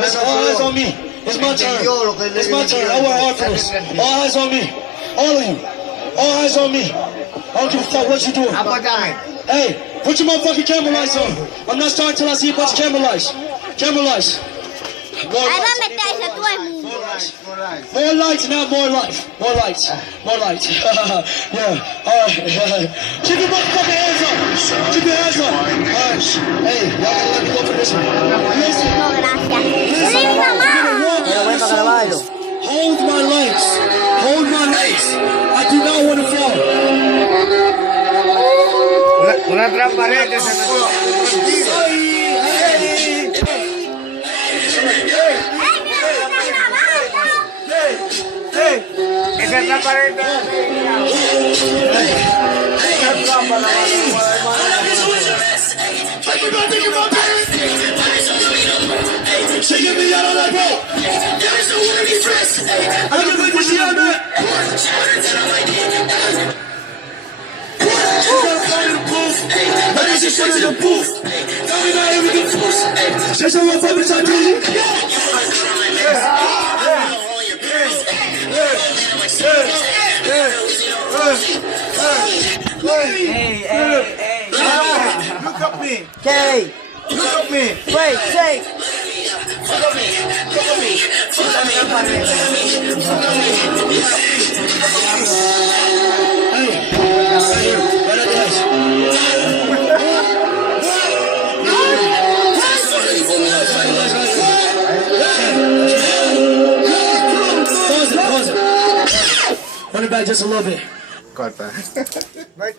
Listen, all eyes on me. It's my turn. It's my turn. I wear hard for this. All eyes on me. All of you. All eyes on me. I don't give a fuck what you doing. Hey, put your motherfucking camera lights on. I'm not starting till I see a bunch of camera lights. Camera lights. More lights. More lights, not more lights. More lights. More lights. Yeah. All right. Keep your motherfucking hands up. Keep your hands up. All right. Hey, y'all gotta let me go for this one. Listen. Hold my legs. Hold my legs. I do not want to fall. Una transparente se me esa transparente Shaking me out of that boat. I can make this shit, man. That is just in the booth. Tell me not everything. Say some more public time, Julie. Hey, look at me. Okay, Look at me. wait, say. Run it back just a little bit. Corta.